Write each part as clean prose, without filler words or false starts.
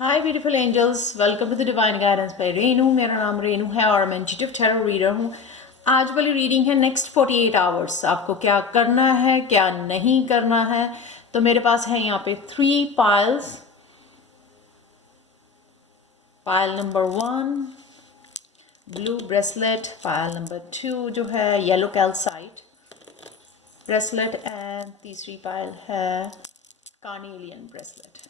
Hi beautiful angels, welcome to the divine guidance by Renu. मेरा नाम रेनू है और मैं इंट्यूटिव टैरो रीडर हूँ। आज वाली रीडिंग है नेक्स्ट 48 आवर्स, आपको क्या करना है क्या नहीं करना है। तो मेरे पास है यहाँ पे 3 piles. Pile number 1 blue bracelet, pile number 2 जो है येलो कैल्साइट ब्रेसलेट, एंड तीसरी पाइल है कार्नेलियन ब्रेसलेट।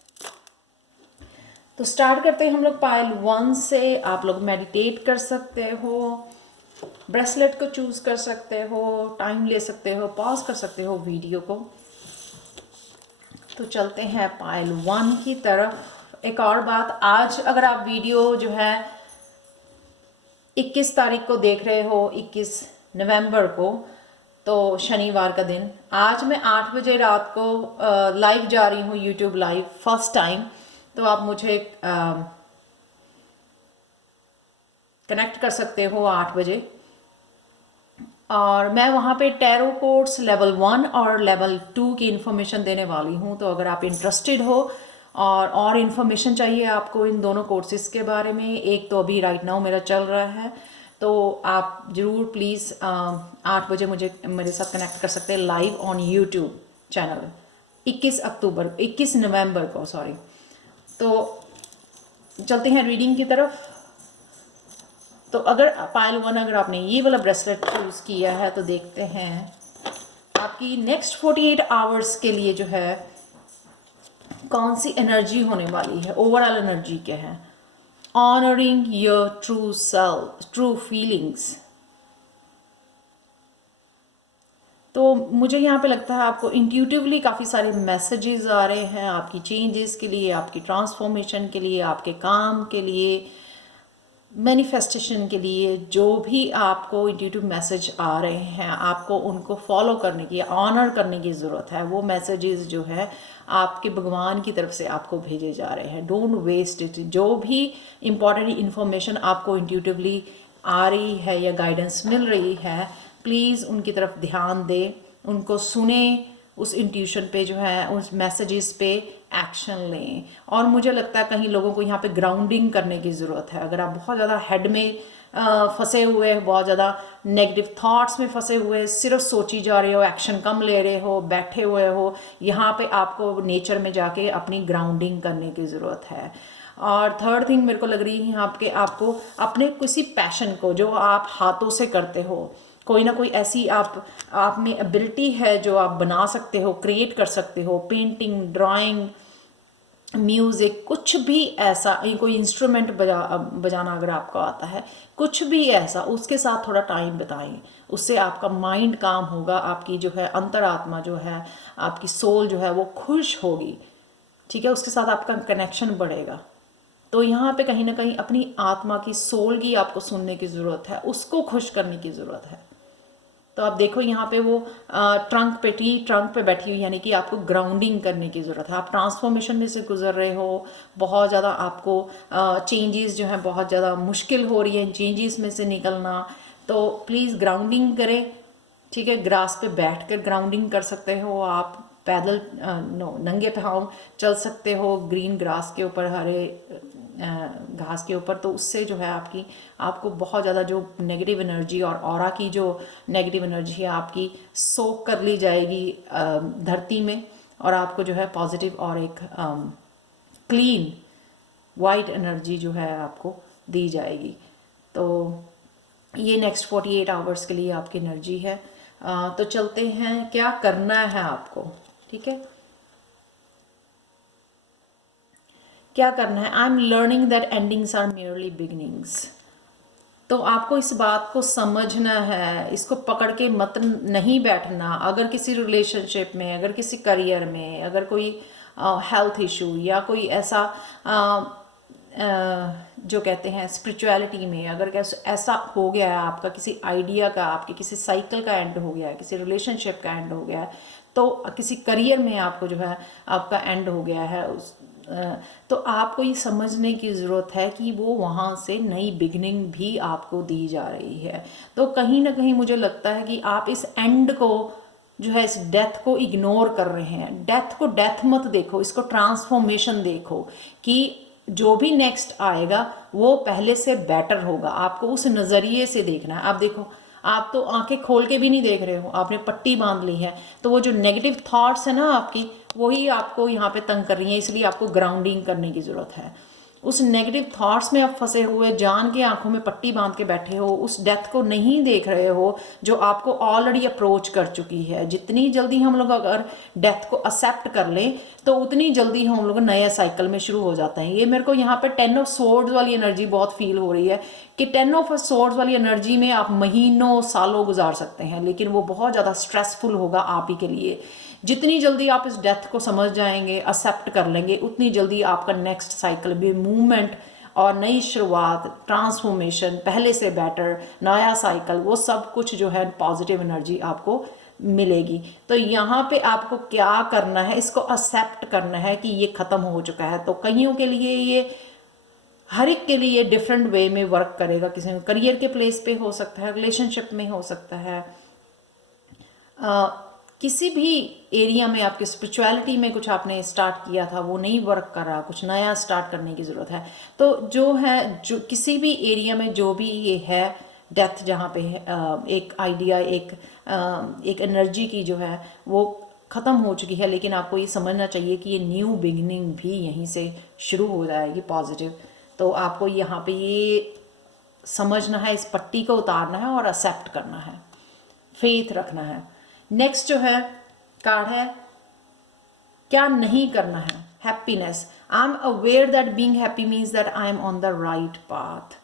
तो स्टार्ट करते हैं हम लोग पाइल 1 से। आप लोग मेडिटेट कर सकते हो, ब्रेसलेट को चूज कर सकते हो, टाइम ले सकते हो, पॉज कर सकते हो वीडियो को। तो चलते हैं पाइल 1 की तरफ। एक और बात, आज अगर आप वीडियो जो है 21 तारीख को देख रहे हो, 21 नवंबर को, तो शनिवार का दिन, आज मैं 8 बजे रात को लाइव जा रही हूँ, यूट्यूब लाइव फर्स्ट टाइम। तो आप मुझे कनेक्ट कर सकते हो 8 बजे। और मैं वहाँ पे टैरो कोर्स लेवल 1 और लेवल 2 की इन्फॉर्मेशन देने वाली हूँ। तो अगर आप इंटरेस्टेड हो और इन्फॉर्मेशन चाहिए आपको इन दोनों कोर्सेज़ के बारे में, एक तो अभी राइट नाउ मेरा चल रहा है, तो आप ज़रूर प्लीज़ 8 बजे मुझे मेरे साथ कनेक्ट कर सकते हैं लाइव ऑन यूट्यूब चैनल 21 नवंबर को, सॉरी। तो चलते हैं रीडिंग की तरफ। तो अगर पाइल 1 अगर आपने ये वाला ब्रेसलेट चूज़ किया है तो देखते हैं आपकी नेक्स्ट 48 आवर्स के लिए जो है कौन सी एनर्जी होने वाली है, ओवरऑल एनर्जी क्या है। Honouring your true self, true feelings. तो मुझे यहाँ पे लगता है आपको इंट्यूटिवली काफ़ी सारे मैसेजेस आ रहे हैं आपकी चेंजेस के लिए, आपकी ट्रांसफॉर्मेशन के लिए, आपके काम के लिए, मैनिफेस्टेशन के लिए। जो भी आपको इंट्यूटिव मैसेज आ रहे हैं, आपको उनको फॉलो करने की, ऑनर करने की ज़रूरत है। वो मैसेजेस जो है आपके भगवान की तरफ से आपको भेजे जा रहे हैं। Don't waste it. जो भी इम्पॉर्टेंट इन्फॉर्मेशन आपको इंट्यूटिवली आ रही है या गाइडेंस मिल रही है, प्लीज़ उनकी तरफ ध्यान दें, उनको सुने, उस इंट्यूशन पे जो है, उस मैसेजेस पे एक्शन लें। और मुझे लगता है कहीं लोगों को यहाँ पे ग्राउंडिंग करने की ज़रूरत है। अगर आप बहुत ज़्यादा हेड में फंसे हुए, बहुत ज़्यादा नेगेटिव थॉट्स में फंसे हुए, सिर्फ सोची जा रहे हो, एक्शन कम ले रहे हो, बैठे हुए हो, यहाँ पे आपको नेचर में जाके अपनी ग्राउंडिंग करने की ज़रूरत है। और थर्ड थिंग मेरे को लग रही है यहाँ पे आपको अपने किसी पैशन को जो आप हाथों से करते हो, कोई ना कोई ऐसी आप में एबिलिटी है जो आप बना सकते हो, क्रिएट कर सकते हो, पेंटिंग, ड्राइंग, म्यूज़िक, कुछ भी ऐसा, कोई इंस्ट्रूमेंट बजाना अगर आपको आता है, कुछ भी ऐसा, उसके साथ थोड़ा टाइम बिताएं। उससे आपका माइंड काम होगा, आपकी जो है अंतरात्मा जो है, आपकी सोल जो है वो खुश होगी, ठीक है। उसके साथ आपका कनेक्शन बढ़ेगा। तो यहाँ पे कहीं ना कहीं अपनी आत्मा की, सोल की आपको सुनने की ज़रूरत है, उसको खुश करने की ज़रूरत है। तो आप देखो यहाँ पे वो ट्रंक पे बैठी हुई, यानी कि आपको ग्राउंडिंग करने की ज़रूरत है। आप ट्रांसफॉर्मेशन में से गुजर रहे हो, बहुत ज़्यादा आपको चेंजेस जो हैं बहुत ज़्यादा मुश्किल हो रही है चेंजेस में से निकलना। तो प्लीज़ ग्राउंडिंग करें, ठीक है। ग्रास पे बैठ कर ग्राउंडिंग कर सकते हो आप, पैदल नंगे पाँव चल सकते हो ग्रीन ग्रास के ऊपर, हरे घास के ऊपर। तो उससे जो है आपको बहुत ज़्यादा जो नेगेटिव एनर्जी और ऑरा की जो नेगेटिव एनर्जी है आपकी सोक कर ली जाएगी धरती में, और आपको जो है पॉजिटिव और एक क्लीन वाइट एनर्जी जो है आपको दी जाएगी। तो ये नेक्स्ट 48 आवर्स के लिए आपकी एनर्जी है। तो चलते हैं क्या करना है आपको, ठीक है। क्या करना है, I am learning that endings are merely beginnings. तो आपको इस बात को समझना है, इसको पकड़ के मत नहीं बैठना। अगर किसी रिलेशनशिप में, अगर किसी करियर में, अगर कोई हेल्थ इशू या कोई ऐसा जो कहते हैं स्पिरिचुअलिटी में, अगर ऐसा हो गया है आपका, किसी आइडिया का, आपके किसी साइकिल का एंड हो गया है, किसी रिलेशनशिप का एंड हो गया है, तो किसी करियर में आपको जो है आपका एंड हो गया है, तो आपको ये समझने की ज़रूरत है कि वो वहाँ से नई बिगनिंग भी आपको दी जा रही है। तो कहीं ना कहीं मुझे लगता है कि आप इस एंड को जो है, इस डेथ को इग्नोर कर रहे हैं। डेथ को डेथ मत देखो, इसको ट्रांसफॉर्मेशन देखो कि जो भी नेक्स्ट आएगा वो पहले से बेटर होगा। आपको उस नज़रिए से देखना है। आप देखो, आप तो आंखें खोल के भी नहीं देख रहे हो, आपने पट्टी बांध ली है, तो वो जो नेगेटिव थॉट्स है ना आपकी, वही आपको यहाँ पे तंग कर रही हैं। इसलिए आपको ग्राउंडिंग करने की ज़रूरत है। उस नेगेटिव थॉट्स में आप फंसे हुए, जान के आंखों में पट्टी बांध के बैठे हो, उस डेथ को नहीं देख रहे हो जो आपको ऑलरेडी अप्रोच कर चुकी है। जितनी जल्दी हम लोग अगर डेथ को एक्सेप्ट कर लें तो उतनी जल्दी हम लोग नए साइकिल में शुरू हो जाते हैं। ये मेरे को यहाँ पे 10 ऑफ सोर्ड्स वाली एनर्जी बहुत फील हो रही है कि 10 ऑफ सोर्ड्स वाली एनर्जी में आप महीनों सालों गुजार सकते हैं, लेकिन वो बहुत ज़्यादा स्ट्रेसफुल होगा आप ही के लिए। जितनी जल्दी आप इस डेथ को समझ जाएंगे, एक्सेप्ट कर लेंगे, उतनी जल्दी आपका नेक्स्ट साइकिल भी मूवमेंट और नई शुरुआत, ट्रांसफॉर्मेशन, पहले से बेटर, नया साइकिल, वो सब कुछ जो है पॉजिटिव एनर्जी आपको मिलेगी। तो यहाँ पे आपको क्या करना है, इसको एक्सेप्ट करना है कि ये ख़त्म हो चुका है। तो कईयों के लिए ये, हर एक के लिए डिफरेंट वे में वर्क करेगा। किसी में करियर के प्लेस पे हो सकता है, रिलेशनशिप में हो सकता है, किसी भी एरिया में आपकी स्पिरिचुअलिटी में कुछ आपने स्टार्ट किया था वो नहीं वर्क कर रहा, कुछ नया स्टार्ट करने की ज़रूरत है। तो जो है, जो किसी भी एरिया में जो भी ये है डेथ, जहाँ पे है, एक आइडिया, एक एनर्जी की जो है वो ख़त्म हो चुकी है, लेकिन आपको ये समझना चाहिए कि ये न्यू बिगिनिंग भी यहीं से शुरू हो जाएगी पॉजिटिव। तो आपको यहाँ पे ये समझना है, इस पट्टी को उतारना है और एक्सेप्ट करना है, फेथ रखना है। नेक्स्ट जो है कार्ड है, क्या नहीं करना है, happiness. I am aware that being happy means that I am on the right path.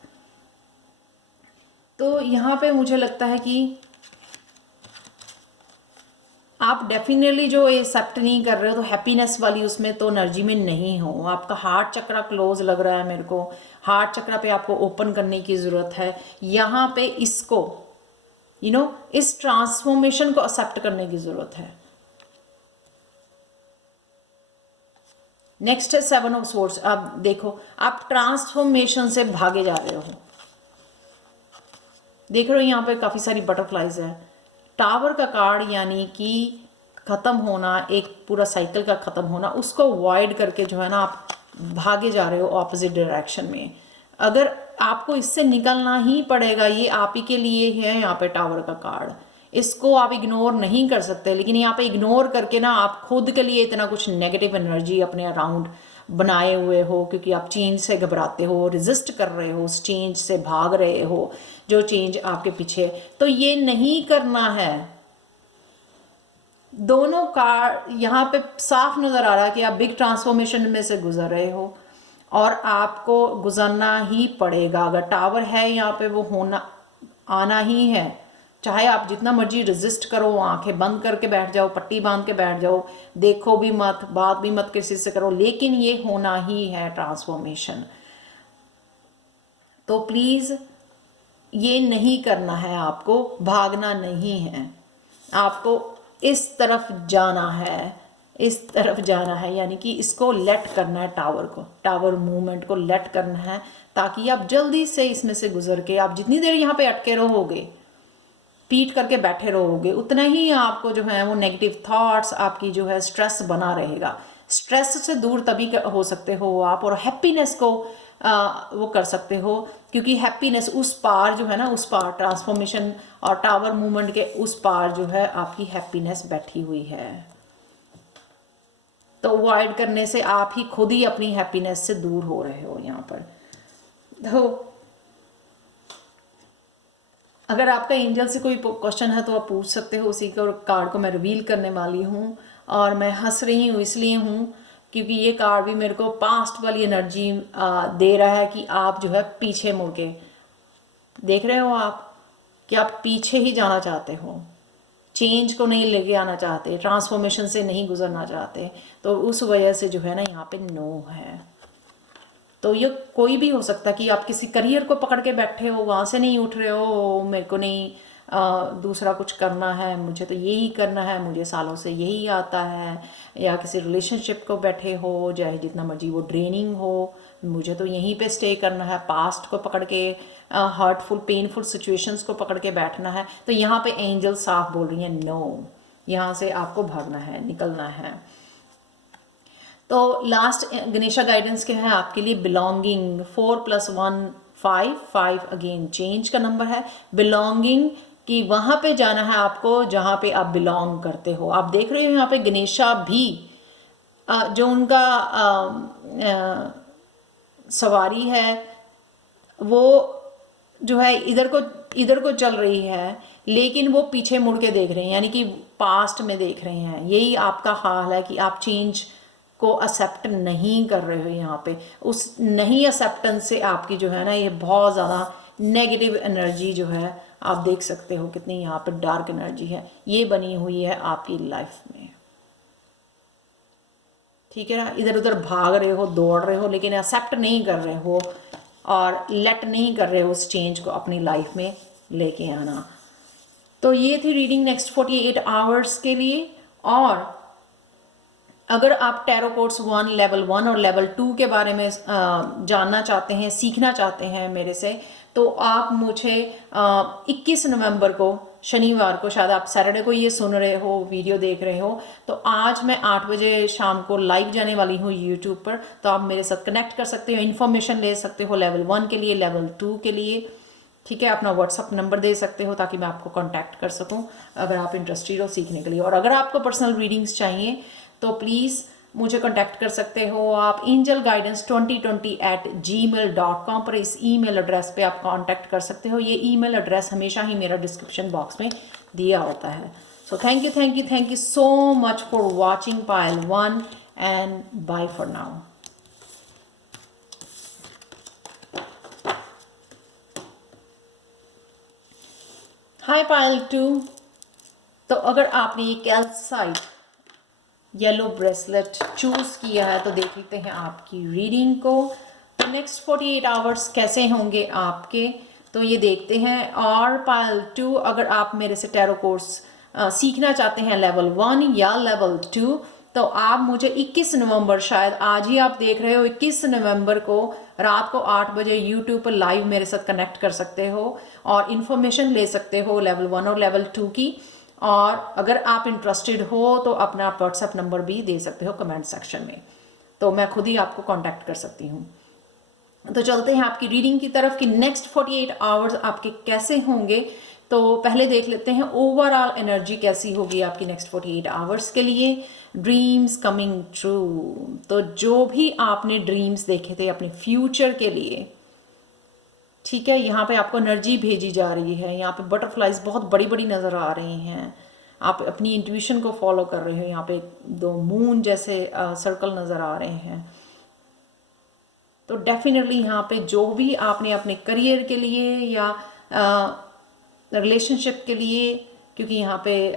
तो यहाँ पे मुझे लगता है कि आप डेफिनेटली जो एक्सेप्ट नहीं कर रहे हो, तो हैप्पीनेस वाली उसमें तो एनर्जी में नहीं हो। आपका हार्ट चक्रा क्लोज लग रहा है मेरे को, हार्ट चक्रा पे आपको ओपन करने की ज़रूरत है। यहाँ पे इसको इस ट्रांसफॉर्मेशन को एक्सेप्ट करने की ज़रूरत है। नेक्स्ट है 7 ऑफ सोर्ड्स। आप देखो, आप ट्रांसफॉर्मेशन से भागे जा रहे हो। देख रहे हो यहाँ पे काफ़ी सारी बटरफ्लाइज है। टावर का कार्ड यानी कि ख़त्म होना, एक पूरा साइकिल का ख़त्म होना, उसको अवॉइड करके जो है ना आप भागे जा रहे हो ऑपोजिट डायरेक्शन में। अगर आपको इससे निकलना ही पड़ेगा, ये आप ही के लिए है यहाँ पे टावर का कार्ड, इसको आप इग्नोर नहीं कर सकते। लेकिन यहाँ पे इग्नोर करके ना आप खुद के लिए इतना कुछ नेगेटिव एनर्जी अपने अराउंड बनाए हुए हो, क्योंकि आप चेंज से घबराते हो, रेजिस्ट कर रहे हो, उस चेंज से भाग रहे हो जो चेंज आपके पीछे। तो ये नहीं करना है। दोनों कार्ड यहाँ पे साफ नज़र आ रहा है कि आप बिग ट्रांसफॉर्मेशन में से गुजर रहे हो और आपको गुजरना ही पड़ेगा। अगर टावर है यहाँ पे, वो होना आना ही है। चाहे आप जितना मर्जी रेजिस्ट करो, आंखें बंद करके बैठ जाओ, पट्टी बांध के बैठ जाओ, देखो भी मत, बात भी मत किसी से करो, लेकिन ये होना ही है ट्रांसफॉर्मेशन। तो प्लीज़ ये नहीं करना है, आपको भागना नहीं है, आपको इस तरफ जाना है, इस तरफ जाना है। यानी कि इसको लेट करना है, टावर को, टावर मूवमेंट को लेट करना है, ताकि आप जल्दी से इसमें से गुजर के, आप जितनी देर यहाँ पे अटके रहोगे, पीट करके बैठे रहोगे, उतना ही आपको जो है वो नेगेटिव थॉट्स, आपकी जो है स्ट्रेस बना रहेगा। स्ट्रेस से दूर तभी हो सकते हो आप, और हैप्पीनेस को वो कर सकते हो, क्योंकि हैप्पीनेस उस पार जो है ना, उस पार ट्रांसफॉर्मेशन और टावर मूवमेंट के उस पार जो है आपकी हैप्पीनेस बैठी हुई है। तो अवॉइड करने से आप ही खुद ही अपनी हैप्पीनेस से दूर हो रहे हो यहाँ पर। तो अगर आपका एंजल से कोई क्वेश्चन है तो आप पूछ सकते हो। उसी का कार्ड को मैं रिवील करने वाली हूँ, और मैं हंस रही हूँ इसलिए हूँ क्योंकि ये कार्ड भी मेरे को पास्ट वाली एनर्जी दे रहा है कि आप जो है पीछे मुड़ के देख रहे हो, आप कि आप पीछे ही जाना चाहते हो, चेंज को नहीं लेके आना चाहते, ट्रांसफॉर्मेशन से नहीं गुजरना चाहते। तो उस वजह से जो है ना यहाँ पे नो है। तो ये कोई भी हो सकता है कि आप किसी करियर को पकड़ के बैठे हो, वहाँ से नहीं उठ रहे हो, मेरे को नहीं दूसरा कुछ करना है, मुझे तो यही करना है, मुझे सालों से यही आता है। या किसी रिलेशनशिप को बैठे हो, चाहे जितना मर्जी वो ड्रेनिंग हो, मुझे तो यहीं पे स्टे करना है, पास्ट को पकड़ के, हर्टफुल पेनफुल सिचुएशंस को पकड़ के बैठना है। तो यहाँ पे एंजल साफ बोल रही हैं नो, यहाँ से आपको भागना है, निकलना है। तो लास्ट गणेशा गाइडेंस के है आपके लिए बिलोंगिंग 4 + 1 5 5 अगेन चेंज का नंबर है। बिलोंगिंग कि वहाँ पे जाना है आपको जहाँ पे आप बिलोंग करते हो। आप देख रहे हो यहाँ पे गणेशा भी जो उनका सवारी है वो जो है इधर को चल रही है, लेकिन वो पीछे मुड़ के देख रहे हैं, यानी कि पास्ट में देख रहे हैं। यही आपका हाल है कि आप चेंज को एक्सेप्ट नहीं कर रहे हो। यहाँ पे उस नहीं एक्सेप्टेंस से आपकी जो है ना ये बहुत ज़्यादा नेगेटिव एनर्जी जो है आप देख सकते हो कितनी यहाँ पे डार्क एनर्जी है ये बनी हुई है आपकी लाइफ में। ठीक है ना, इधर उधर भाग रहे हो, दौड़ रहे हो, लेकिन एक्सेप्ट नहीं कर रहे हो और लेट नहीं कर रहे हो उस चेंज को अपनी लाइफ में लेके आना। तो ये थी रीडिंग नेक्स्ट 48 आवर्स के लिए। और अगर आप टैरो कोर्स 1 लेवल 1 और लेवल 2 के बारे में जानना चाहते हैं, सीखना चाहते हैं मेरे से, तो आप मुझे 21 नवंबर को शनिवार को, शायद आप सैटरडे को ये सुन रहे हो, वीडियो देख रहे हो, तो आज मैं 8 बजे शाम को लाइव जाने वाली हूँ यूट्यूब पर। तो आप मेरे साथ कनेक्ट कर सकते हो, इन्फॉर्मेशन ले सकते हो लेवल 1 के लिए, लेवल 2 के लिए। ठीक है, अपना व्हाट्सअप नंबर दे सकते हो ताकि मैं आपको कांटेक्ट कर सकूं अगर आप इंटरेस्टेड हो सीखने के लिए। और अगर आपको पर्सनल रीडिंग्स चाहिए तो प्लीज़ मुझे कांटेक्ट कर सकते हो आप angelguidance2020@gmail.com पर। इस ईमेल एड्रेस पे आप कांटेक्ट कर सकते हो। ये ईमेल एड्रेस हमेशा ही मेरा डिस्क्रिप्शन बॉक्स में दिया होता है। So thank you so much for watching Payal 1 and bye for now. Hi Payal 2। तो अगर आपने ये कैल्साइट येलो ब्रेसलेट चूज किया है तो देख लेते हैं आपकी रीडिंग को। तो नेक्स्ट 48 आवर्स कैसे होंगे आपके, तो ये देखते हैं। और पायल 2, अगर आप मेरे से टैरो कोर्स सीखना चाहते हैं लेवल 1 या लेवल 2, तो आप मुझे 21 नवंबर, शायद आज ही आप देख रहे हो, 21 नवंबर को रात को 8 बजे यूट्यूब पर लाइव मेरे साथ कनेक्ट कर सकते हो और इन्फॉर्मेशन ले सकते हो लेवल 1 और लेवल 2 की। और अगर आप इंटरेस्टेड हो तो अपना व्हाट्सएप नंबर भी दे सकते हो कमेंट सेक्शन में, तो मैं खुद ही आपको कांटेक्ट कर सकती हूँ। तो चलते हैं आपकी रीडिंग की तरफ कि नेक्स्ट 48 आवर्स आपके कैसे होंगे। तो पहले देख लेते हैं ओवरऑल एनर्जी कैसी होगी आपकी नेक्स्ट 48 आवर्स के लिए। ड्रीम्स कमिंग ट्रू, तो जो भी आपने ड्रीम्स देखे थे अपने फ्यूचर के लिए, ठीक है, यहाँ पे आपको एनर्जी भेजी जा रही है। यहाँ पे बटरफ्लाइज बहुत बड़ी बड़ी नज़र आ रही हैं। आप अपनी इंट्यूशन को फॉलो कर रहे हो। यहाँ पे 2 मून जैसे सर्कल नज़र आ रहे हैं। तो डेफिनेटली यहाँ पे जो भी आपने अपने करियर के लिए या रिलेशनशिप के लिए, क्योंकि यहाँ पे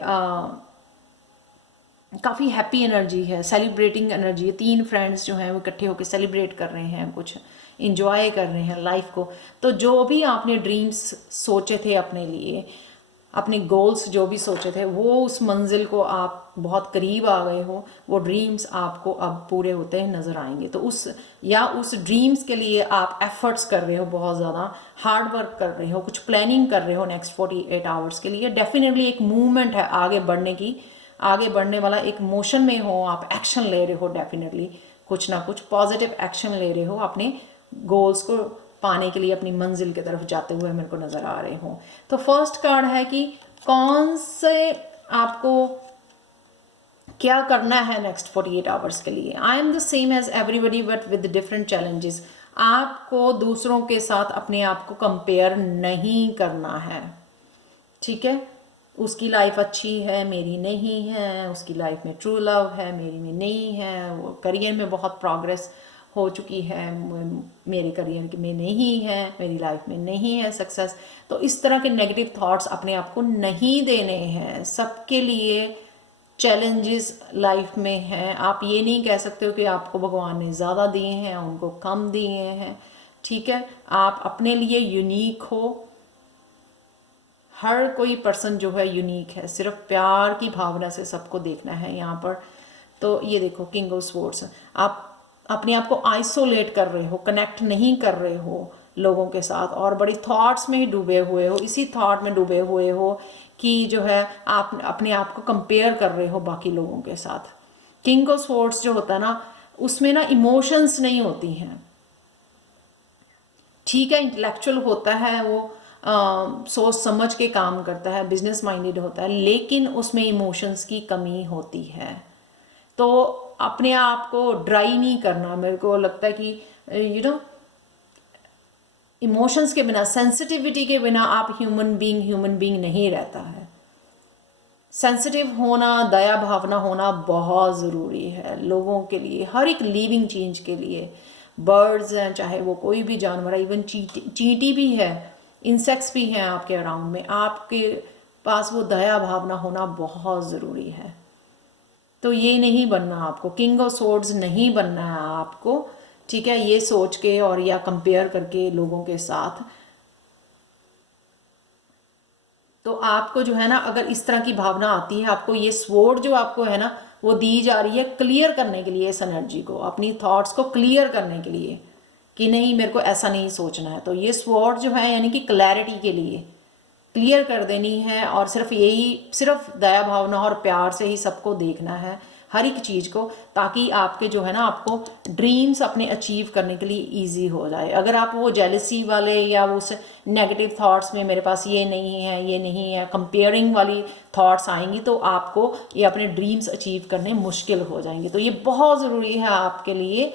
काफ़ी हैप्पी एनर्जी है, सेलिब्रेटिंग एनर्जी है। 3 फ्रेंड्स जो हैं वो इकट्ठे होकर सेलिब्रेट कर रहे हैं, कुछ इंजॉय कर रहे हैं लाइफ को। तो जो भी आपने ड्रीम्स सोचे थे अपने लिए, अपने गोल्स जो भी सोचे थे, वो उस मंजिल को आप बहुत करीब आ गए हो। वो ड्रीम्स आपको अब पूरे होते हैं नज़र आएंगे। तो उस ड्रीम्स के लिए आप एफर्ट्स कर रहे हो, बहुत ज़्यादा हार्ड वर्क कर रहे हो, कुछ प्लानिंग कर रहे हो नेक्स्ट 48 आवर्स के लिए। डेफिनेटली एक मूवमेंट है आगे बढ़ने की, आगे बढ़ने वाला एक मोशन में हो, आप एक्शन ले रहे हो। डेफिनेटली कुछ ना कुछ पॉजिटिव एक्शन ले रहे हो अपने गोल्स को पाने के लिए, अपनी मंजिल की तरफ जाते हुए मेरे को नज़र आ रहे हो। तो फर्स्ट कार्ड है कि कौन से आपको क्या करना है नेक्स्ट 48 आवर्स के लिए। I am the same as everybody but with different challenges. आपको दूसरों के साथ अपने आप को कंपेयर नहीं करना है, ठीक है। उसकी लाइफ अच्छी है, मेरी नहीं है। उसकी लाइफ में ट्रू लव है, मेरी में नहीं है। वो करियर में बहुत प्रोग्रेस हो चुकी है, मेरे करियर में नहीं है, मेरी लाइफ में नहीं है सक्सेस। तो इस तरह के नेगेटिव थॉट्स अपने आप को नहीं देने हैं। सबके लिए चैलेंजेस लाइफ में हैं। आप ये नहीं कह सकते हो कि आपको भगवान ने ज़्यादा दिए हैं, उनको कम दिए हैं, ठीक है। आप अपने लिए यूनिक हो। हर कोई पर्सन जो है यूनिक है, सिर्फ प्यार की भावना से सबको देखना है यहाँ पर। तो ये देखो किंग ऑफ स्वॉर्ड्स, आप अपने आप को आइसोलेट कर रहे हो, कनेक्ट नहीं कर रहे हो लोगों के साथ और बड़ी थॉट्स में ही डूबे हुए हो। इसी थॉट में डूबे हुए हो कि जो है आप अपने आप को कंपेयर कर रहे हो बाकी लोगों के साथ। किंग ऑफ स्वॉर्ड्स जो होता है ना, उसमें ना इमोशंस नहीं होती हैं। ठीक है, इंटेलेक्चुअल होता है, वो सोच समझ के काम करता है, बिजनेस माइंडेड होता है, लेकिन उसमें इमोशंस की कमी होती है। तो अपने आप को ड्राई नहीं करना। मेरे को लगता है कि नो इमोशंस के बिना, सेंसिटिविटी के बिना आप ह्यूमन बीइंग नहीं रहता है। सेंसिटिव होना, दया भावना होना बहुत ज़रूरी है लोगों के लिए, हर एक लिविंग चीज़ के लिए। बर्ड्स हैं, चाहे वो कोई भी जानवर है, इवन चींटी भी है, इंसेक्ट्स भी हैं आपके अराउंड में, आपके पास वो दया भावना होना बहुत ज़रूरी है। तो ये नहीं बनना आपको, किंग ऑफ सोर्ड्स नहीं बनना है आपको, ठीक है, ये सोच के और या कंपेयर करके लोगों के साथ। तो आपको जो है ना, अगर इस तरह की भावना आती है, आपको ये स्वॉर्ड जो आपको है ना वो दी जा रही है क्लियर करने के लिए, इस एनर्जी को, अपनी थॉट्स को क्लियर करने के लिए कि नहीं मेरे को ऐसा नहीं सोचना है। तो ये स्वॉर्ड जो है यानी कि क्लैरिटी के लिए क्लियर कर देनी है, और सिर्फ दया भावना और प्यार से ही सबको देखना है, हर एक चीज़ को, ताकि आपके जो है ना आपको ड्रीम्स अपने अचीव करने के लिए इजी हो जाए। अगर आप वो जेलसी वाले या उस नेगेटिव थॉट्स में, मेरे पास ये नहीं है, कंपेयरिंग वाली थॉट्स आएंगी, तो आपको ये अपने ड्रीम्स अचीव करने मुश्किल हो जाएंगे। तो ये बहुत ज़रूरी है आपके लिए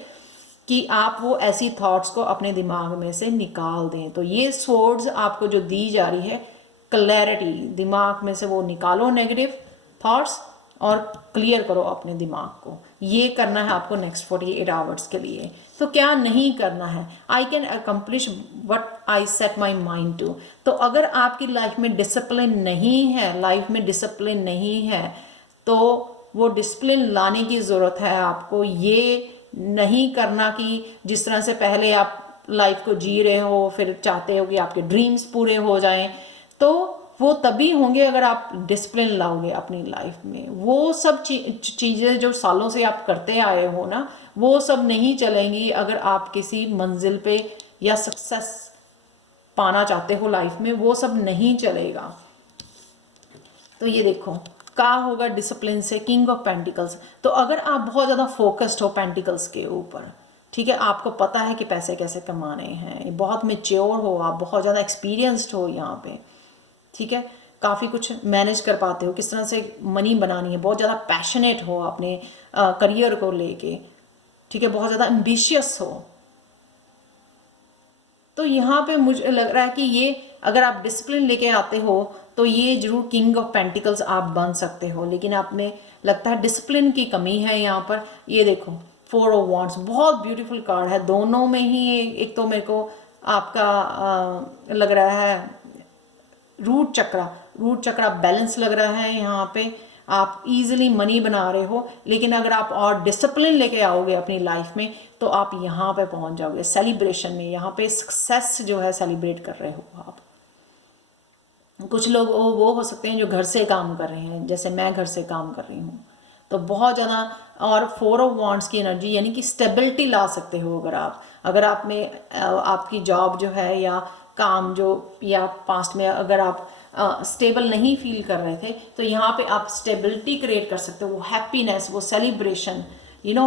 कि आप वो ऐसी थॉट्स को अपने दिमाग में से निकाल दें। तो ये सोर्ड्स आपको जो दी जा रही है, क्लैरिटी, दिमाग में से वो निकालो नेगेटिव थॉट्स और क्लियर करो अपने दिमाग को। ये करना है आपको नेक्स्ट 48 आवर्स के लिए। तो क्या नहीं करना है, I can accomplish what I set my mind to. तो अगर आपकी लाइफ में डिसिप्लिन नहीं है, तो वो डिसिप्लिन लाने की ज़रूरत है आपको। ये नहीं करना कि जिस तरह से पहले आप लाइफ को जी रहे हो, फिर चाहते हो कि आपके ड्रीम्स पूरे हो जाएं, तो वो तभी होंगे अगर आप डिसिप्लिन लाओगे अपनी लाइफ में। वो सब चीज़ें जो सालों से आप करते आए हो ना, वो सब नहीं चलेंगी अगर आप किसी मंजिल पे या सक्सेस पाना चाहते हो लाइफ में, वो सब नहीं चलेगा। तो ये देखो क्या होगा डिसिप्लिन से, किंग ऑफ पेंटिकल्स। तो अगर आप बहुत ज़्यादा फोकस्ड हो पेंटिकल्स के ऊपर, ठीक है, आपको पता है कि पैसे कैसे कमाने हैं, बहुत मेच्योर हो आप, बहुत ज़्यादा एक्सपीरियंस्ड हो यहाँ पे, ठीक है, काफ़ी कुछ मैनेज कर पाते हो, किस तरह से मनी बनानी है, बहुत ज़्यादा पैशनेट हो अपने करियर को लेके, ठीक है, बहुत ज़्यादा एम्बिशियस हो, तो यहाँ पे मुझे लग रहा है कि ये अगर आप डिसिप्लिन लेके आते हो तो ये जरूर किंग ऑफ पेंटिकल्स आप बन सकते हो। लेकिन आप में लगता है डिसिप्लिन की कमी है यहाँ पर। ये देखो 4 ऑफ वॉन्ड्स बहुत ब्यूटीफुल कार्ड है दोनों में ही। एक तो मेरे को आपका लग रहा है रूट चक्रा बैलेंस लग रहा है यहाँ पे, आप इजीली मनी बना रहे हो। लेकिन अगर आप और डिसिप्लिन लेके आओगे अपनी लाइफ में तो आप यहाँ पे पहुँच जाओगे सेलिब्रेशन में, यहाँ पे सक्सेस जो है सेलिब्रेट कर रहे हो आप। कुछ लोग वो हो सकते हैं जो घर से काम कर रहे हैं, जैसे मैं घर से काम कर रही हूँ, तो बहुत ज़्यादा। और 4 ऑफ वॉन्ड्स की एनर्जी यानी कि स्टेबिलिटी ला सकते हो अगर आप में आपकी जॉब जो है या काम जो, या पास्ट में अगर आप स्टेबल नहीं फील कर रहे थे, तो यहाँ पे आप स्टेबिलिटी क्रिएट कर सकते हो। वो हैप्पीनेस, वो सेलिब्रेशन,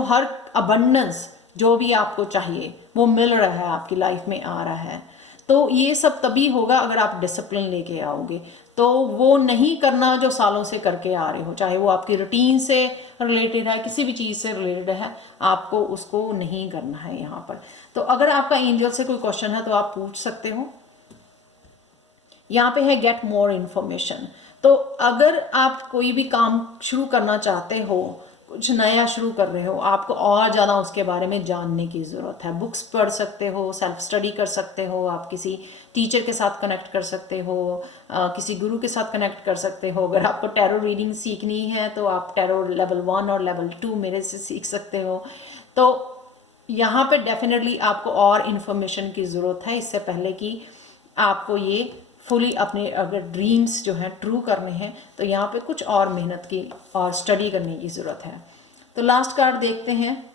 हर अबंडेंस जो भी आपको चाहिए वो मिल रहा है, आपकी लाइफ में आ रहा है। तो ये सब तभी होगा अगर आप डिसिप्लिन लेके आओगे। तो वो नहीं करना जो सालों से करके आ रहे हो, चाहे वो आपकी रूटीन से रिलेटेड है, किसी भी चीज़ से रिलेटेड है, आपको उसको नहीं करना है यहाँ पर। तो अगर आपका एंजल से कोई क्वेश्चन है तो आप पूछ सकते हो। यहाँ पे है गेट मोर इन्फॉर्मेशन। तो अगर आप कोई भी काम शुरू करना चाहते हो, कुछ नया शुरू कर रहे हो, आपको और ज़्यादा उसके बारे में जानने की ज़रूरत है। बुक्स पढ़ सकते हो, सेल्फ स्टडी कर सकते हो, आप किसी टीचर के साथ कनेक्ट कर सकते हो, किसी गुरु के साथ कनेक्ट कर सकते हो। अगर आपको टैरो रीडिंग सीखनी है तो आप टैरो लेवल 1 और लेवल 2 मेरे से सीख सकते हो। तो यहाँ पे डेफिनेटली आपको और इन्फॉर्मेशन की ज़रूरत है इससे पहले कि आपको ये फुली अपने अगर ड्रीम्स जो हैं ट्रू करने हैं, तो यहाँ पे कुछ और मेहनत की और स्टडी करने की ज़रूरत है। तो लास्ट कार्ड देखते हैं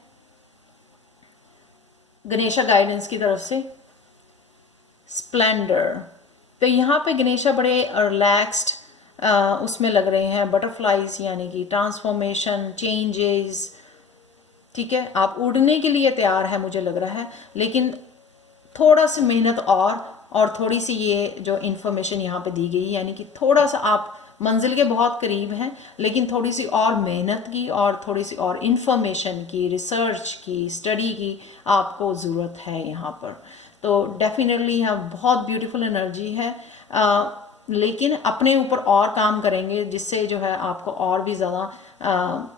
गणेशा गाइडेंस की तरफ से, स्प्लेंडर। तो यहाँ पे गणेशा बड़े रिलैक्स्ड उसमें लग रहे हैं, बटरफ्लाइज यानी कि ट्रांसफॉर्मेशन, चेंजेस, ठीक है, आप उड़ने के लिए तैयार है मुझे लग रहा है, लेकिन थोड़ा सी मेहनत और थोड़ी सी ये जो इन्फॉर्मेशन यहाँ पे दी गई, यानी कि थोड़ा सा आप मंजिल के बहुत करीब हैं, लेकिन थोड़ी सी और मेहनत की और थोड़ी सी और इन्फॉर्मेशन की, रिसर्च की, स्टडी की आपको ज़रूरत है यहाँ पर। तो डेफिनेटली यहाँ बहुत ब्यूटीफुल एनर्जी है, लेकिन अपने ऊपर और काम करेंगे जिससे जो है आपको और भी ज़्यादा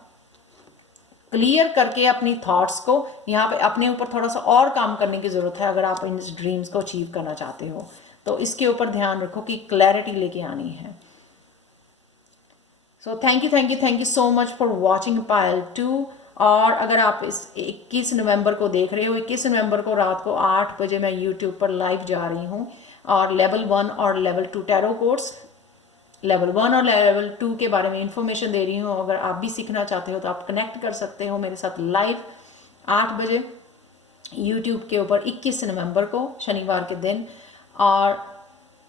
क्लियर करके अपनी थॉट्स को यहाँ पे अपने ऊपर थोड़ा सा और काम करने की ज़रूरत है अगर आप इन ड्रीम्स को अचीव करना चाहते हो। तो इसके ऊपर ध्यान रखो कि क्लैरिटी लेके आनी है। So thank you so much for watching Payal 2। और अगर आप इस 21 नवंबर को देख रहे हो, 21 नवंबर को रात को 8 बजे मैं यूट्यूब पर लाइव जा रही हूँ और लेवल 1 और लेवल 2 टैरो कोर्स, लेवल 1 और लेवल 2 के बारे में इंफॉर्मेशन दे रही हूँ। अगर आप भी सीखना चाहते हो तो आप कनेक्ट कर सकते हो मेरे साथ लाइव 8 बजे यूट्यूब के ऊपर 21 नवंबर को शनिवार के दिन। और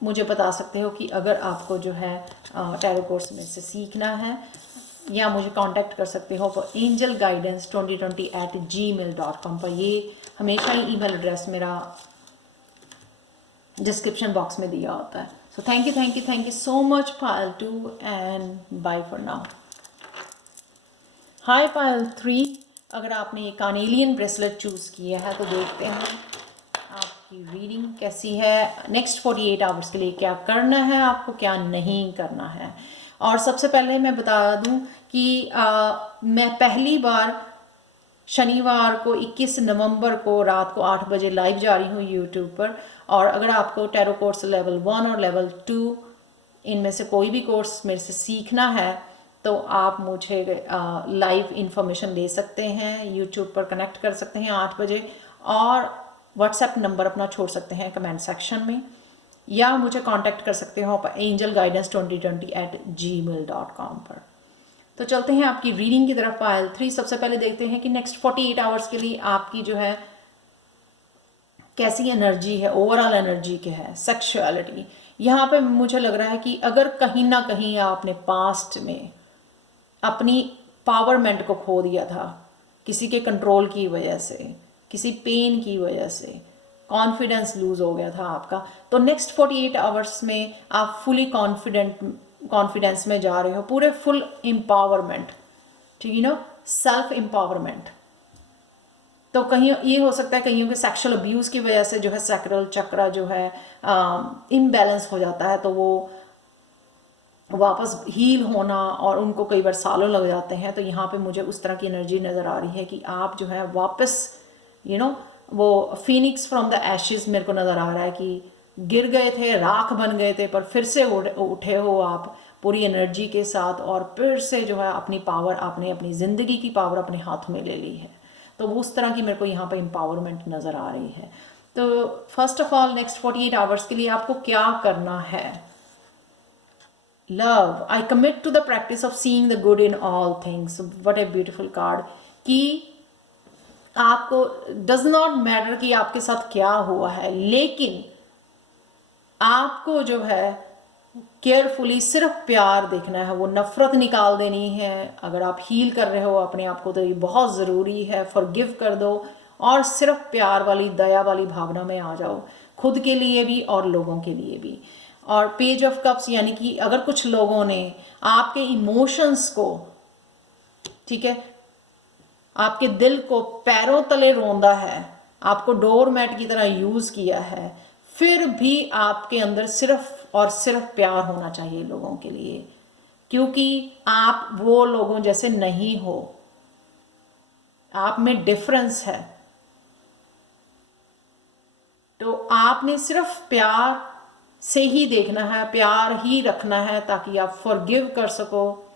मुझे बता सकते हो कि अगर आपको जो है टैरो कोर्स में से सीखना है, या मुझे कांटेक्ट कर सकते हो फॉर angelguidance2020@gmail.com पर। ये हमेशा ही ईमेल एड्रेस मेरा डिस्क्रिप्शन बॉक्स में दिया होता है। So thank you so much Payal 2 and bye for now. Hi Payal 3, अगर आपने ये कार्नेलियन ब्रेसलेट चूज़ किया है तो देखते हैं आपकी रीडिंग कैसी है। नेक्स्ट 48 आवर्स के लिए क्या करना है आपको, क्या नहीं करना है। और सबसे पहले मैं बता दूं कि मैं पहली बार शनिवार को 21 नवंबर को रात को 8 बजे लाइव जा रही हूँ यूट्यूब पर। और अगर आपको टैरो कोर्स लेवल 1 और लेवल 2 इनमें से कोई भी कोर्स मेरे से सीखना है तो आप मुझे लाइव इन्फॉर्मेशन दे सकते हैं, यूट्यूब पर कनेक्ट कर सकते हैं 8 बजे, और व्हाट्सएप नंबर अपना छोड़ सकते हैं कमेंट सेक्शन में, या मुझे कांटेक्ट कर सकते हो angelguidance2020@gmail.com पर। तो चलते हैं आपकी रीडिंग की तरफ पायल 3। सबसे पहले देखते हैं कि नेक्स्ट 48 आवर्स के लिए आपकी जो है कैसी एनर्जी है, ओवरऑल एनर्जी क्या है। सेक्सुअलिटी, यहाँ पे मुझे लग रहा है कि अगर कहीं ना कहीं आपने पास्ट में अपनी पावरमेंट को खो दिया था किसी के कंट्रोल की वजह से, किसी पेन की वजह से, कॉन्फिडेंस लूज हो गया था आपका, तो नेक्स्ट 48 आवर्स में आप फुली कॉन्फिडेंस में जा रहे हो, पूरे फुल एम्पावरमेंट, ठीक है ना, सेल्फ एम्पावरमेंट। तो कहीं ये हो सकता है कहीं के सेक्सुअल अब्यूज़ की वजह से जो है सैक्रल चक्र जो है इम्बैलेंस हो जाता है, तो वो वापस हील होना और उनको कई बार सालों लग जाते हैं। तो यहाँ पे मुझे उस तरह की एनर्जी नज़र आ रही है कि आप जो है वापस वो फिनिक्स फ्रॉम द एशेस मेरे को नज़र आ रहा है कि गिर गए थे, राख बन गए थे, पर फिर से उठे हो आप पूरी एनर्जी के साथ, और फिर से जो है अपनी पावर, आपने अपनी ज़िंदगी की पावर अपने हाथ में ले ली है। तो उस तरह की मेरे को यहाँ पे एम्पावरमेंट नज़र आ रही है। तो first of all next 48 hours के लिए आपको क्या करना है। Love, I commit to the practice of seeing the good in all things. What a beautiful card, कि आपको डज नॉट मैटर कि आपके साथ क्या हुआ है, लेकिन आपको जो है केयरफुली सिर्फ प्यार देखना है, वो नफ़रत निकाल देनी है। अगर आप हील कर रहे हो अपने आप को तो ये बहुत ज़रूरी है। फॉरगिव कर दो और सिर्फ प्यार वाली, दया वाली भावना में आ जाओ, खुद के लिए भी और लोगों के लिए भी। और पेज ऑफ कप्स, यानी कि अगर कुछ लोगों ने आपके इमोशंस को, ठीक है, आपके दिल को पैरों तले रौंदा है, आपको डोरमैट की तरह यूज़ किया है, फिर भी आपके अंदर सिर्फ और सिर्फ प्यार होना चाहिए लोगों के लिए, क्योंकि आप वो लोगों जैसे नहीं हो, आप में डिफरेंस है। तो आपने सिर्फ प्यार से ही देखना है, प्यार ही रखना है, ताकि आप फॉरगिव कर सको,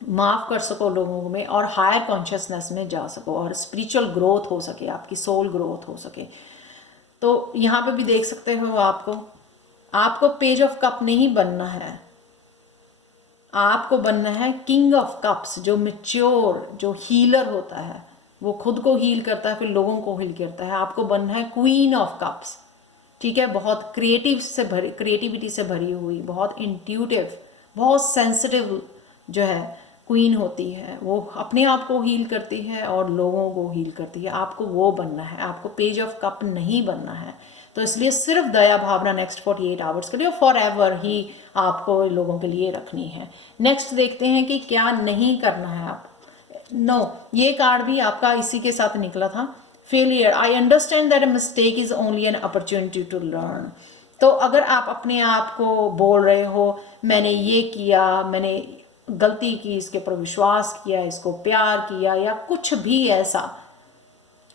माफ़ कर सको लोगों में, और हायर कॉन्शियसनेस में जा सको, और स्पिरिचुअल ग्रोथ हो सके, आपकी सोल ग्रोथ हो सके। तो यहाँ पे भी देख सकते हो आपको पेज ऑफ कप नहीं बनना है, आपको बनना है किंग ऑफ कप्स, जो मैच्योर, जो हीलर होता है, वो खुद को हील करता है, फिर लोगों को हील करता है। आपको बनना है क्वीन ऑफ कप्स, ठीक है, बहुत क्रिएटिविटी से भरी हुई, बहुत इंट्यूटिव, बहुत सेंसिटिव जो है, क्वीन होती है वो अपने आप को हील करती है और लोगों को हील करती है। आपको वो बनना है, आपको पेज ऑफ कप नहीं बनना है। तो इसलिए सिर्फ दया भावना नेक्स्ट 48 आवर्स के लिए फॉर एवर ही आपको लोगों के लिए रखनी है। नेक्स्ट देखते हैं कि क्या नहीं करना है आप। ये कार्ड भी आपका इसी के साथ निकला था, failure. I understand that a mistake is only an opportunity to learn. तो अगर आप अपने आप को बोल रहे हो मैंने ये किया, मैंने गलती की, इसके ऊपर विश्वास किया, इसको प्यार किया या कुछ भी ऐसा,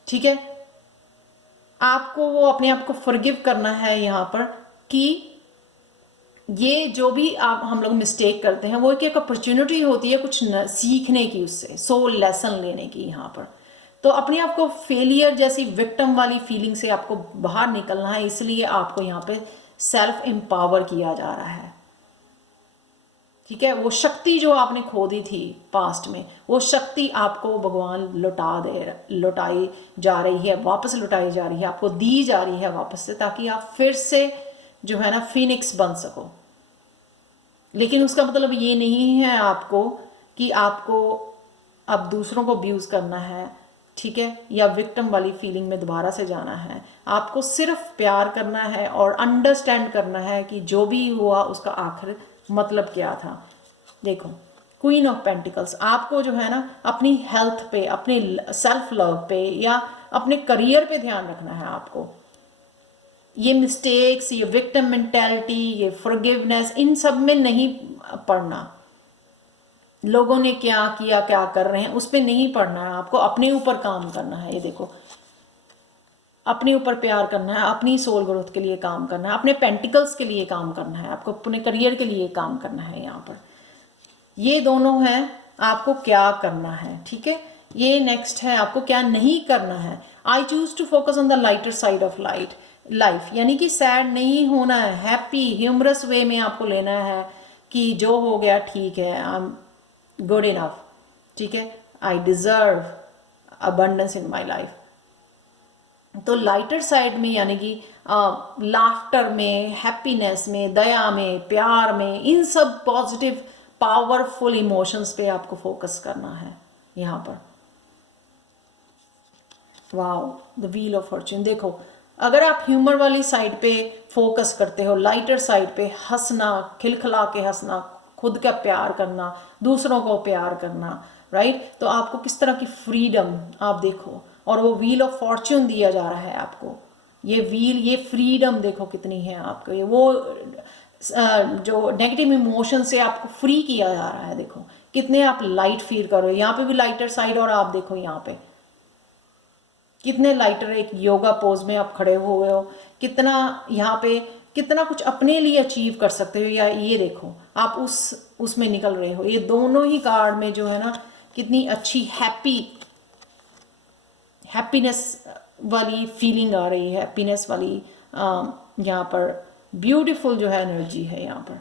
ठीक है, आपको वो अपने आप को फॉरगिव करना है यहाँ पर कि ये जो भी आप हम लोग मिस्टेक करते हैं वो एक अपॉर्चुनिटी होती है कुछ सीखने की, उससे सोल लेसन लेने की यहाँ पर। तो अपने आप को फेलियर जैसी विक्टिम वाली फीलिंग से आपको बाहर निकलना है, इसलिए आपको यहाँ पे सेल्फ एम्पावर किया जा रहा है, ठीक है। वो शक्ति जो आपने खो दी थी पास्ट में, वो शक्ति आपको भगवान लुटाई जा रही है, वापस लुटाई जा रही है, आपको दी जा रही है वापस से, ताकि आप फिर से जो है ना फिनिक्स बन सको। लेकिन उसका मतलब ये नहीं है आपको कि आपको अब दूसरों को अब्यूज़ करना है, ठीक है, या विक्टिम वाली फीलिंग में दोबारा से जाना है। आपको सिर्फ प्यार करना है और अंडरस्टैंड करना है कि जो भी हुआ उसका आखिर मतलब क्या था। देखो क्वीन ऑफ पेंटिकल्स, आपको जो है ना अपनी हेल्थ पे, अपने सेल्फ लव पे या अपने करियर पे ध्यान रखना है आपको। ये मिस्टेक्स, ये विक्टिम मेंटेलिटी, ये फॉरगिवनेस, इन सब में नहीं पड़ना। लोगों ने क्या किया, क्या कर रहे हैं, उस पर नहीं पड़ना है। आपको अपने ऊपर काम करना है। ये देखो, अपने ऊपर प्यार करना है, अपनी सोल ग्रोथ के लिए काम करना है, अपने पेंटिकल्स के लिए काम करना है, आपको अपने करियर के लिए काम करना है। यहाँ पर ये दोनों हैं, आपको क्या करना है, ठीक है। ये नेक्स्ट है, आपको क्या नहीं करना है। I choose to focus on the lighter side of life, यानी कि सैड नहीं होना है, हैप्पी ह्यूमरस वे में आपको लेना है कि जो हो गया ठीक है, आई एम गुड इनफ, ठीक है, I deserve abundance in my life. तो लाइटर साइड में यानी कि लाफ्टर में, हैप्पीनेस में, दया में, प्यार में, इन सब पॉजिटिव पावरफुल इमोशंस पे आपको फोकस करना है यहाँ पर। Wow, the wheel of Fortune. देखो, अगर आप ह्यूमर वाली साइड पे फोकस करते हो, लाइटर साइड पे हंसना, खिलखिला के हंसना, खुद का प्यार करना, दूसरों को प्यार करना, राइट, तो आपको किस तरह की फ्रीडम आप देखो। और वो व्हील ऑफ फॉर्च्यून दिया जा रहा है आपको, ये व्हील, ये फ्रीडम देखो कितनी है आपको। ये वो जो नेगेटिव इमोशन से आपको फ्री किया जा रहा है। देखो कितने आप लाइट फील कर रहे हो। यहाँ पे भी लाइटर साइड, और आप देखो यहाँ पे कितने लाइटर, एक योगा पोज में आप खड़े हुए हो, कितना यहाँ पे कितना कुछ अपने लिए अचीव कर सकते हो। या ये देखो आप उसमें निकल रहे हो। ये दोनों ही कार्ड में जो है ना कितनी अच्छी हैप्पीनेस वाली फीलिंग आ रही है, हैप्पीनेस वाली यहाँ पर ब्यूटीफुल जो है एनर्जी है यहाँ पर।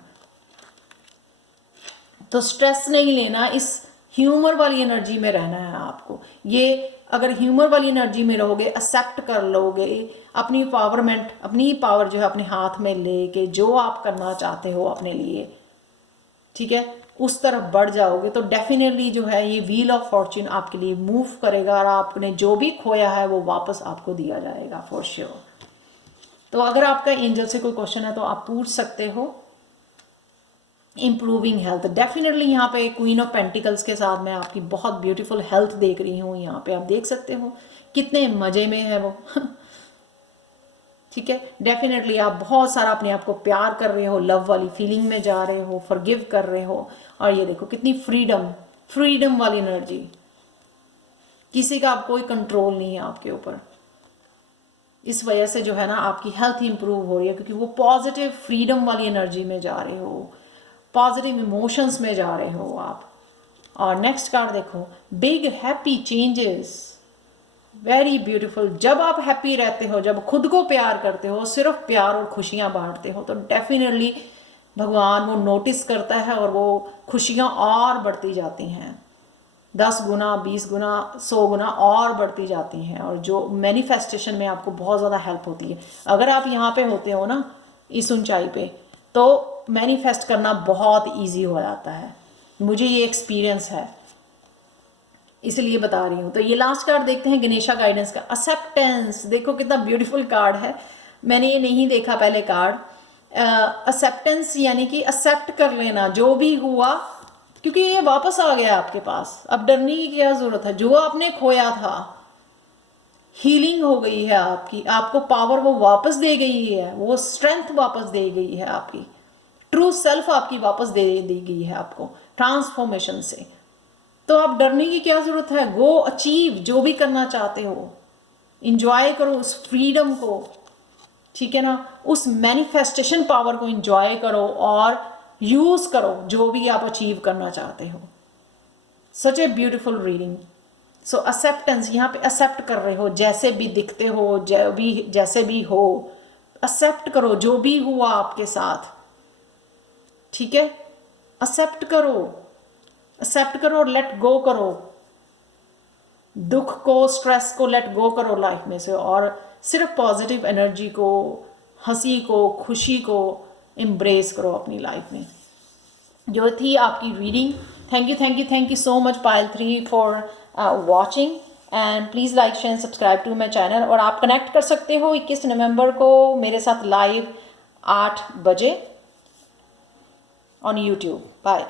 तो स्ट्रेस नहीं लेना, इस ह्यूमर वाली एनर्जी में रहना है आपको। ये अगर ह्यूमर वाली एनर्जी में रहोगे, एक्सेप्ट कर लोगे, अपनी पावरमेंट, अपनी पावर जो है अपने हाथ में लेके जो आप करना चाहते हो अपने लिए, ठीक है, उस तरफ बढ़ जाओगे, तो डेफिनेटली जो है ये व्हील ऑफ फॉर्च्यून आपके लिए मूव करेगा और आपने जो भी खोया है वो वापस आपको दिया जाएगा फॉर श्योर। तो अगर आपका एंजल से कोई क्वेश्चन है तो आप पूछ सकते हो। इम्प्रूविंग हेल्थ, डेफिनेटली यहाँ पे क्वीन ऑफ पेंटिकल्स के साथ मैं आपकी बहुत ब्यूटीफुल हेल्थ देख रही हूँ। यहाँ पे आप देख सकते हो कितने मज़े में है वो ठीक है, डेफिनेटली आप बहुत सारा अपने आप को प्यार कर रहे हो, लव वाली फीलिंग में जा रहे हो, फॉरगिव कर रहे हो। और ये देखो कितनी फ्रीडम वाली एनर्जी, किसी का आप कोई कंट्रोल नहीं है आपके ऊपर। इस वजह से जो है ना आपकी हेल्थ इंप्रूव हो रही है, क्योंकि वो पॉजिटिव फ्रीडम वाली एनर्जी में जा रहे हो, पॉजिटिव इमोशंस में जा रहे हो आप। और नेक्स्ट कार्ड देखो, big happy changes, very beautiful. जब आप हैप्पी रहते हो, जब खुद को प्यार करते हो, सिर्फ प्यार और खुशियाँ बांटते हो, तो डेफिनेटली भगवान वो नोटिस करता है और वो खुशियाँ और बढ़ती जाती हैं, 10 गुना, 20 गुना, 100 गुना और बढ़ती जाती हैं। और जो मैनिफेस्टेशन में आपको बहुत ज़्यादा हेल्प होती है। अगर आप यहाँ पे होते हो ना इस ऊंचाई पे, तो मैनिफेस्ट करना बहुत इजी हो जाता है। मुझे ये एक्सपीरियंस है, इसलिए बता रही हूँ। तो ये लास्ट कार्ड देखते हैं गणेशा गाइडेंस का, एक्सेप्टेंस। देखो कितना ब्यूटीफुल कार्ड है, मैंने ये नहीं देखा पहले कार्ड। एक्सेप्टेंस यानी कि एक्सेप्ट कर लेना जो भी हुआ, क्योंकि ये वापस आ गया आपके पास, अब डरने की क्या ज़रूरत है। जो आपने खोया था, हीलिंग हो गई है आपकी, आपको पावर वो वापस दे गई है, वो स्ट्रेंथ वापस दे गई है, आपकी ट्रू सेल्फ आपकी वापस दे दी गई है आपको ट्रांसफॉर्मेशन से। तो आप डरने की क्या ज़रूरत है। गो अचीव जो भी करना चाहते हो, इंजॉय करो उस फ्रीडम को, ठीक है ना, उस मैनिफेस्टेशन पावर को इंजॉय करो और यूज़ करो जो भी आप अचीव करना चाहते हो। Such a beautiful reading. So acceptance, यहाँ पे एक्सेप्ट कर रहे हो जैसे भी दिखते हो, जैसे भी हो, एक्सेप्ट करो जो भी हुआ आपके साथ, ठीक है। एक्सेप्ट करो, एक्सेप्ट करो और लेट गो करो, दुख को, स्ट्रेस को लेट गो करो लाइफ में से, और सिर्फ पॉजिटिव एनर्जी को, हंसी को, खुशी को एम्ब्रेस करो अपनी लाइफ में। जो थी आपकी reading. Thank you so much Payal 3 for watching, and please like share subscribe to my channel. और आप कनेक्ट कर सकते हो 21 नवंबर को मेरे साथ लाइव 8 बजे ऑन यूट्यूब। बाय।